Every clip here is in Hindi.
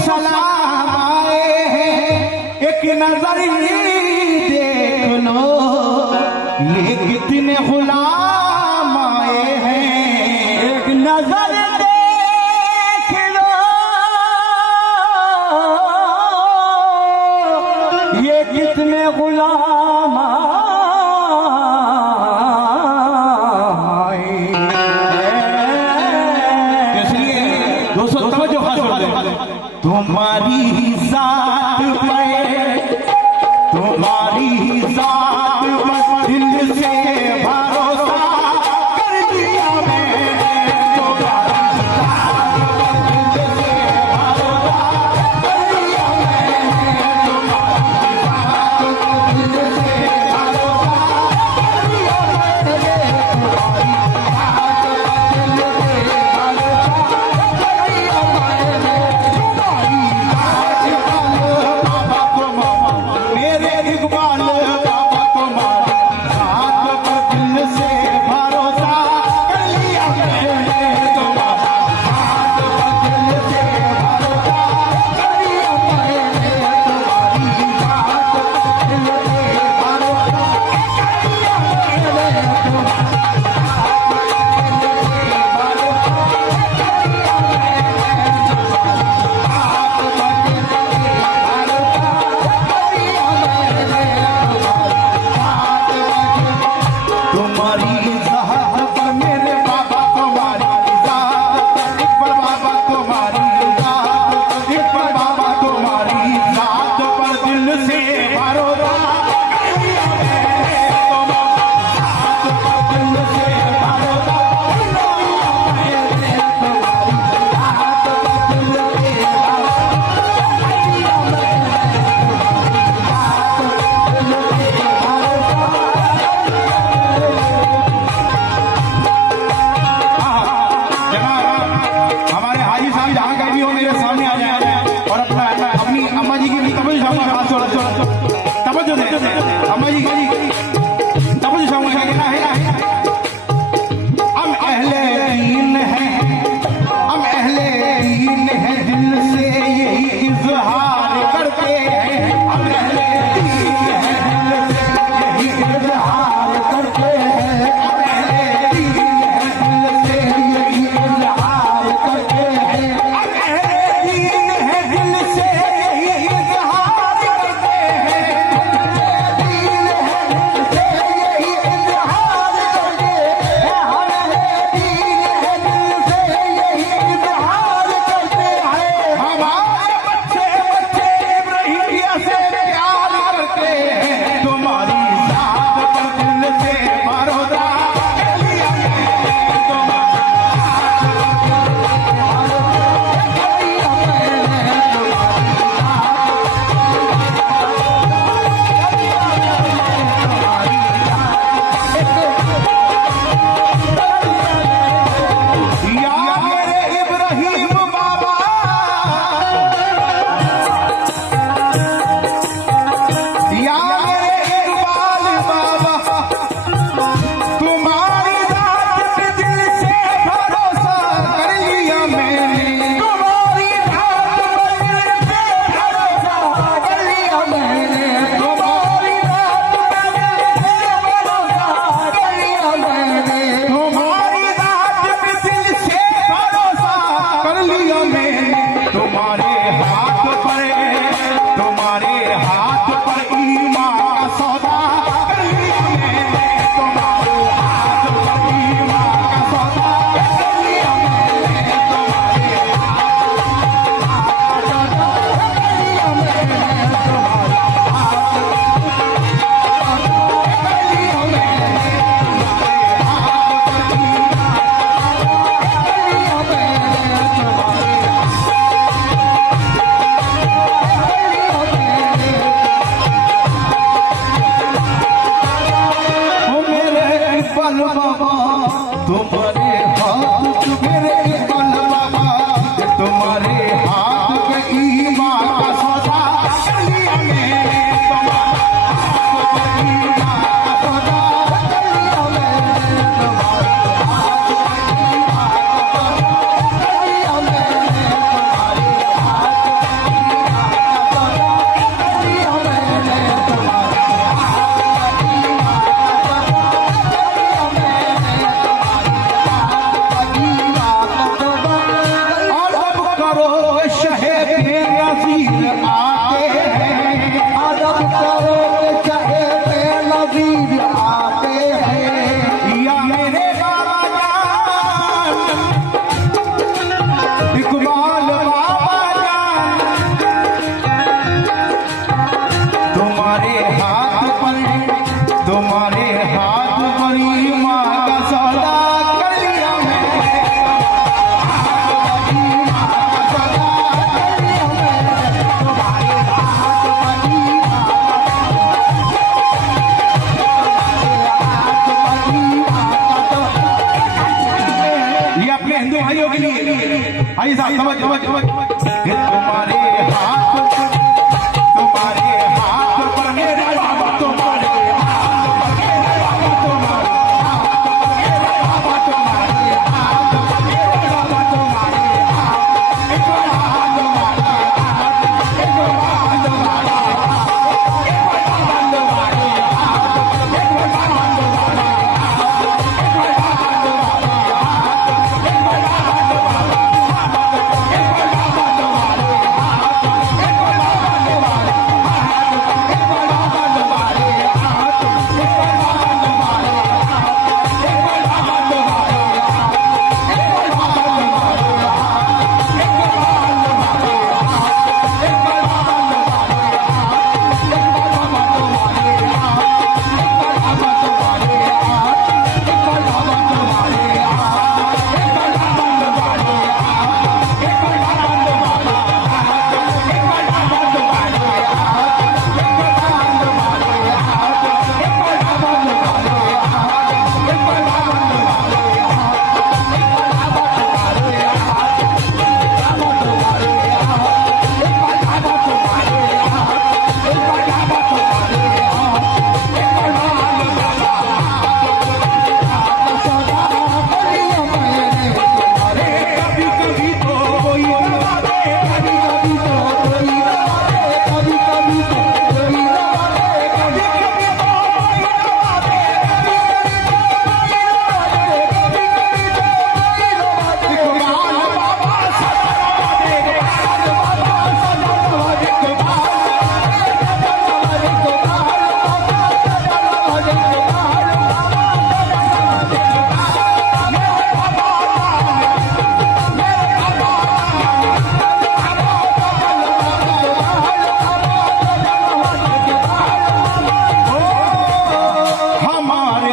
सलाम आए हैं, एक नजर देख लो ये कितने गुलाम आए हैं। एक नजर देख लो ये कितने गुलाम आए हैं। इसलिए दोस्तों तवज्जो खास कर दें, तुम्हारी जात पे, तुम्हारी जात पर दिल से भरोसा कर लिया मैंने, तुम्हारी जात पर दिल से भरोसा कर लिया मैंने, तुम्हारी जात पर दिल से भरोसा कर लिया मैंने, तुम्हारी जात पर दिल से भरोसा कर लिया मैंने, तुम्हारी जात बाबा तुम्हारा मेरे इकबाल बाबा तुम्हारी जात पर दिल से भरोसा कर लिया मैंने, तुम्हारी जात पर दिल से भरोसा कर लिया मैंने, तुम्हारी जात पर दिल से भरोसा कर लिया मैंने, तुम्हारी जात पर मेरे बाबा तुम्हारी जात पर इकबाल बाबा तुम्हारी जात पर इकबाल बाबा तुम्हारी जात पर दिल से भरोसा कर लिया मैंने, तुम्हारी जात पर दिल से भरोसा कर लिया मैंने, तुम्हारी जात पर दिल से भरोसा कर लिया मैंने, तुम्हारी जात पर दिल से भरोसा। हमारे हाजी साहब जहाँ कहीं भी हो मेरे सामने आ जाए और अपना अपनी अम्मा जी की तवज्जो तवज्जो दे अम्मा जी की तवज्जो चाहूंगा क्या कहना है। हम अहले दीन हैं, हम अहले दीन हैं, दिल से यही इजहार करते हैं, हम अहले दीन हैं, दिल से यही इजहार करते हैं, हम अहले दीन हैं, दिल से यही इजहार करते हैं, हम अहले दीन हैं, दिल से यही इजहार करते हैं, दीन है दिल से यही इजहार करते हैं, हम अहले दीन है दिल से यही इजहार करते हैं, हमारे बच्चे बच्चे इब्राहिमिया से प्यार करते हैं, तुम्हारी जात पर दिल से भरोसा कर लिया मैंने, तुम्हारी जात पर दिल से भरोसा कर लिया मैंने, तुम्हारी या मेरे इब्राहिम बाबा, या मेरे इकबाल बाबा, तुम्हारी जात पे दिल से भरोसा कर लिया मैंने, तुम्हारी जात पे दिल से भरोसा कर लिया मैंने, तुम्हारी जात पे दिल से भरोसा कर लिया मैंने, तुम्हारी जात पे दिल से भरोसा कर लिया मैंने, तुम्हारे हाथ पर ईमान का सौदा कर लिया मैंने, तुम्हारे हाथ पर ईमान का सौदा कर लिया मैंने, तुम्हारे हाथ पर कर लिया मैंने, तुम्हारे हाथ कर लिया मैंने, तुम्हारे हाथ पर ईमान कर लिया मैंने, तुम्हारे ओ मेरे इकबाल बाबा, तुम्हारे हाथ मेरे इकबाल बाबा, तुम्हारे हाथ पे ईमान का सौदा कर लिया मैंने, तुम्हारे हाथ पे ईमान का सौदा कर लिया मैंने, तुम्हारे हाथ पे ईमान का सौदा कर लिया मैंने, तुम्हारे हाथ हिंदू भाइयों के लिए आइए साहब समझ समझ समझ ये तुम्हारे हाथ पर मेरे बाबा तुम्हारे हाथ पर मेरे बाबा तुम्हारे बाबा तुम्हारे हाथ पर मेरे बाबा तुम्हारे हाथ एक बार तुम्हारे हाथ एक बार तुम्हारे हाथ एक बार तुम्हारे हाथ एक बार तुम्हारे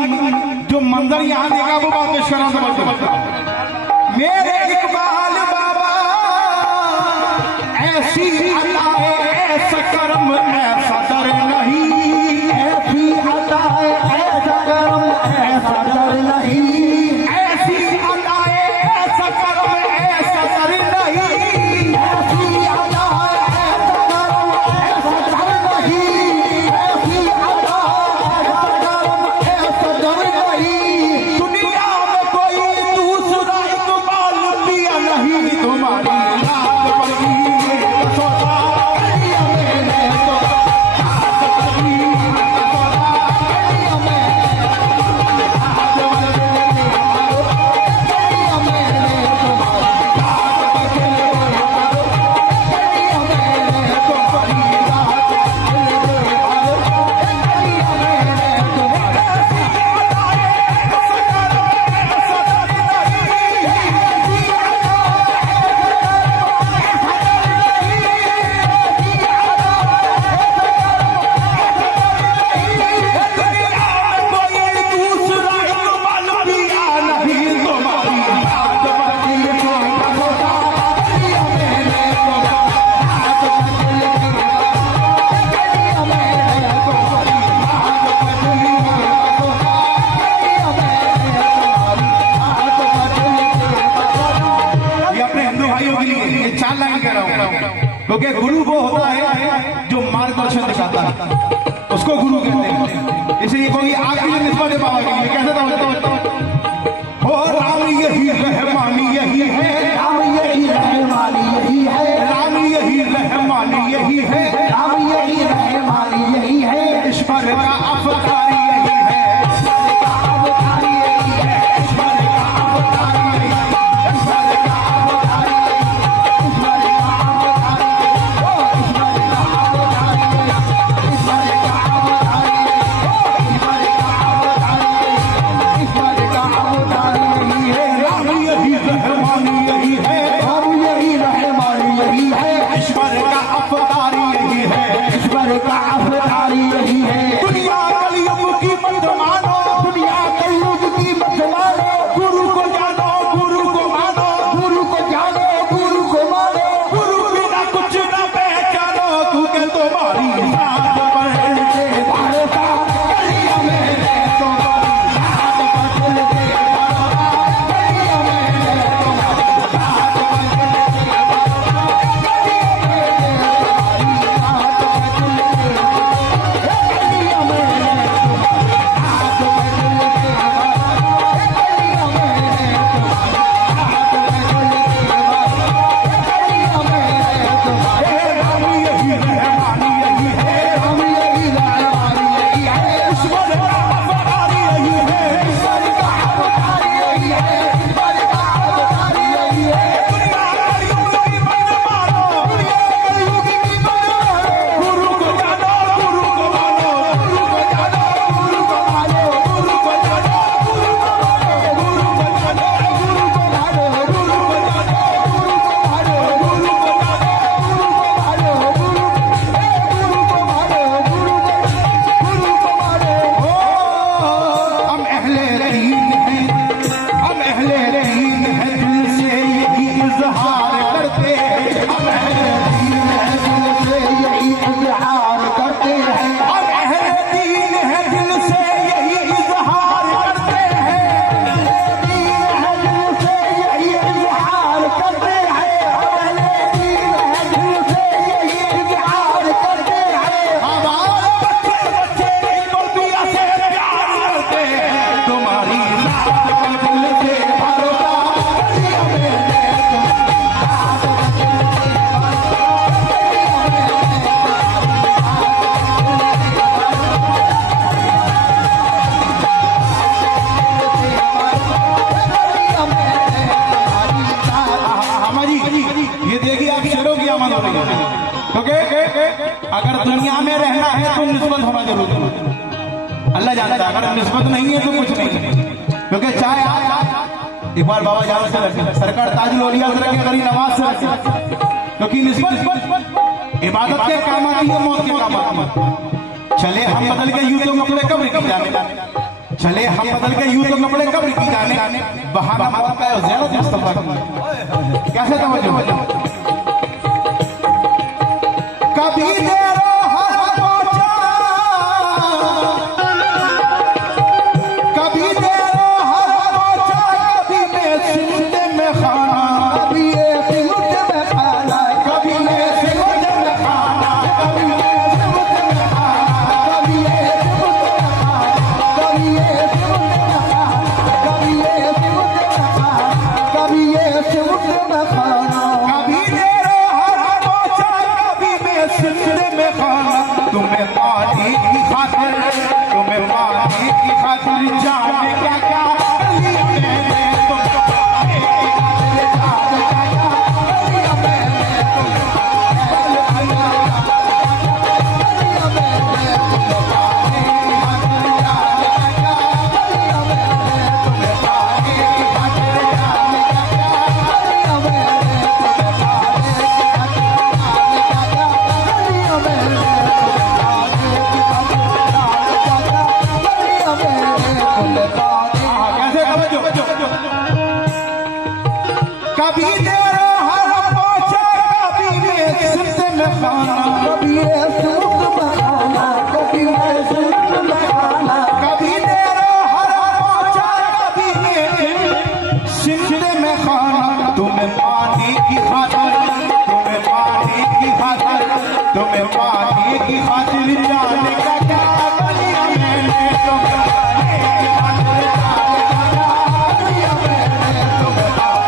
मंजर यहाँ देखा वो बात विश्वनाथ समझ मेरे इकबाल बाबा ऐसी अदाए ऐसा कर्म ऐसा दर नहीं ऐसी अदाए ऐसा कर्म ऐसा दर नहीं ऐसी अदाए ऐसा कर्म ऐसा दर नहीं ऐसी अदाए ऐसा कर्म ऐसा दर नहीं ऐसी अदाए ऐसा कर्म ऐसा दर नहीं दुनिया में कोई दूसरा इकबाल दिया नहीं तुम्हारी रात बनी सोता कलिया मैंने तो रात बनी सोता कलिया मैंने कलिया मैंने क्योंकि गुरु वो होता है जो मार्गदर्शन दिखाता है, उसको गुरु कहते हैं। इसलिए कोई आखिरी निस्बत है बाबा के लिए कैसे था हो राम यही रहमानी यही है राम यही रहमानी यही है राम यही रहमानी यही है राम यही ईश्वर का अवतार यही है, ईश्वर का अवतार यही है। दुनिया कलयुग की मत मानो, दुनिया कलयुग की मत मानो, गुरु को जानो, गुरु को मानो, गुरु को जानो, गुरु को मानो। गुरु बिना कुछ न पहचानो, तू के तुम्हारी साथ पर भरोसा कलिया में तुम्हारी साथ पर चलते, कलिया में तुम्हारी साथ पर चलते, कलिया में तुम्हारी साथ पर चलते, कलिया में अगर दुनिया में रहना है तो निस्बत होना जरूरी है। अल्लाह जानता है, अगर निस्बत नहीं है तो कुछ नहीं है। क्योंकि चाहे एक बार बाबा जान से रखे, सरकार ताजुल औलिया से रखे, गरीब नवाज से रखे, क्योंकि निस्बत इबादत के काम आती है, मौत के काम आती है। चले हम बदल के यूं तो कपड़े कब्र की जाने, चले हम बदल के यूं तो कपड़े कब्र की जाने, बहाना मारता है ज़्यादा मुस्तफा कैसे तवज्जो। कभी तेरा हाथ पहुंचा, कभी तेरा हाथ पहुंचा, कभी मैं सिमटे में खाना, कभी ये सिमटे में खाना, कभी मैं सिमटे में खाना, कभी ये सिमटे में खाना, कभी ये सिमटे में खाना, कभी ये सिमटे में खाना, कभी ये सिमटे में खाना, कभी ये सिमटे में खाना। कभी तेरा हाथ पहुंचा, कभी मैं सिमटे में खाना, तुम्हें पाने की खातिर, तुम्हें पाने की खातिर जाने क्या क्या कर लिया मैंने तुमको पाने की खातिर, जाने क्या क्या कर लिया मैंने तुमको पाने की कैसे समझो। कभी तेरा हाथ पहुंचा, कभी मैं सिमटे में खाना, कभी ये सिमटे में खाना, कभी ये सिमटे में खाना, कभी तेरा हाथ पहुंचा, कभी मैं सिमटे में खाना, तुम्हें पाने की खातिर, तुम्हें पाने की खातिर, तुम्हें पाने की खातिर जाने का क्या कर लिया मैंने तुमको पाने की खातिर, जाने का क्या कर लिया मैंने तुमको पाने की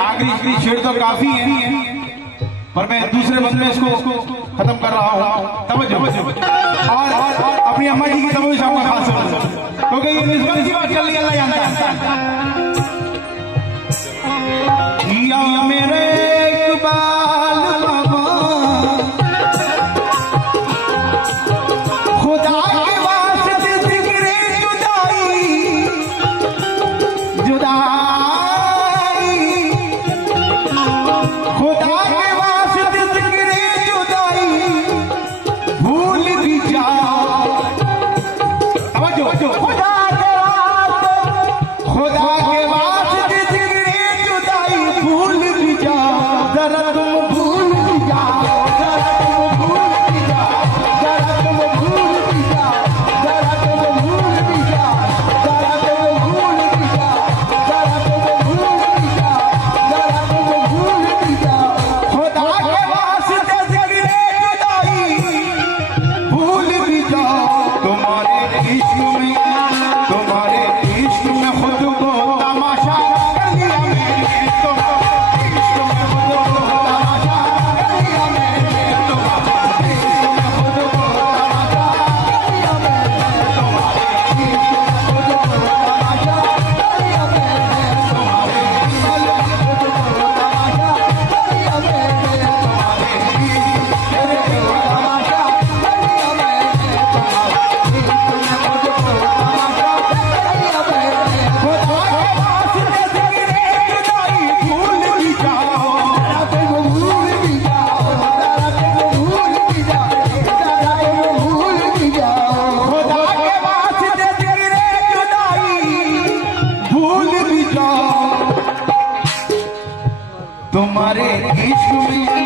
आखिरी शेर तो काफी है, पर मैं दूसरे बंद में इसको खत्म कर रहा हूँ। तवज्जो। और अपनी अम्मा जी की तबीयत शाम का खास हो, क्योंकि ये निस्बत की बात कर ली, अल्लाह जानता है। या मेरे इकबाल बाबा, खुदा के वास्ते जिक्र जुदाई जुदाई, खुदा के वास्ते जिक्र जुदाई भूल भी जाओ। तवज्जो, खुदा के वास्ते जिक्र जुदाई भूल भी जाओ, जरा तुम भूल भी जाओ, जरा तुम भूल भी जाओ, जरा तुम भूल भी जाओ, जरा तुम भूल भी जाओ, जरा तुम भूल भी जाओ, जरा तुम भूल भी जाओ, जरा तुम भूल भी जाओ। खुदा के वास्ते जिक्र जुदाई भूल भी जाओ। तुम्हारे इश्क में खुद को तमाशा कर लिया मैंने, तुम्हारे इश्क में खुद को तमाशा कर लिया मैंने, तुम्हारे इश्क में खुद को तमाशा कर लिया मैंने, तुम्हारे इश्क में खुद को तमाशा कर लिया मैंने, तुम्हारे इश्क में खुद को तमाशा कर लिया मैंने, तुम्हारे इश्क में खुद को तमाशा कर लिया मैंने, तुम्हारे इश्क में खुद को तमाशा कर लिया मैंने। खुदा के वास्ते जिक्र जुदाई भूल भी जाओ, जरा तुम भूल भी जाओ, जरा तुम भूल भी जाओ, जरा तुम भूल भी जाओ। खुदा के वास्ते जिक्र जुदाई भूल भी जाओ। तुम्हारे इश्क में